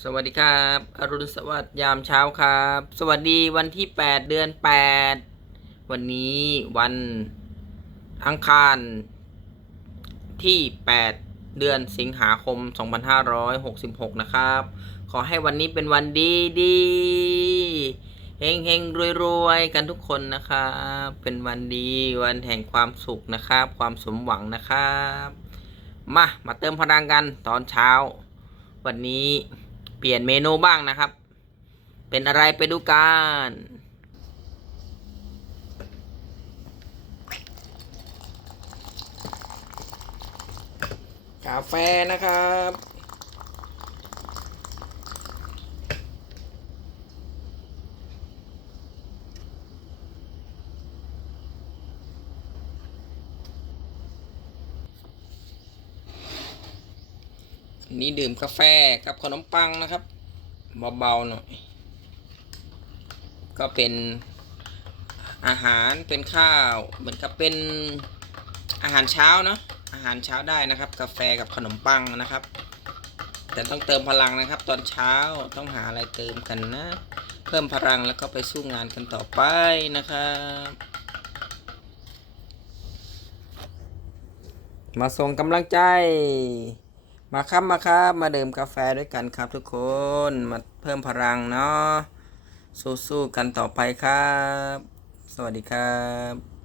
สวัสดีครับ อรุณสวัสดิ์ยามเช้าครับ สวัสดีวันที่ 8 เดือน 8 วันนี้วันอังคารที่ 8 เดือนสิงหาคม 2566 นะครับ ขอให้วันนี้เป็นวันดีดีเฮงเฮงรวยรวยกันทุกคนนะครับ เป็นวันดีวันแห่งความสุขนะครับ ความสมหวังนะครับ มา มาเติมพลังกันตอนเช้า วันนี้ เปลี่ยนเมนูบ้างนะครับ เป็นอะไรไปดูกันกาแฟนะครับ นี่ดื่มกาแฟกับขนมปังนะครับเบาๆหน่อย ก็เป็นอาหารเป็นข้าว เหมือนกับเป็นอาหารเช้าเนาะอาหารเช้าได้นะครับ กาแฟกับขนมปังนะครับ แต่ต้องเติมพลังนะครับ ตอนเช้าต้องหาอะไรเติมกันนะ เพิ่มพลังแล้วก็ไปสู้งานกันต่อไปนะครับมาส่งกำลังใจ มาครับมาครับ มาดื่มกาแฟด้วยกันครับทุกคนมาเพิ่มพลังเนาะสู้ๆกันต่อไปครับ สวัสดีครับ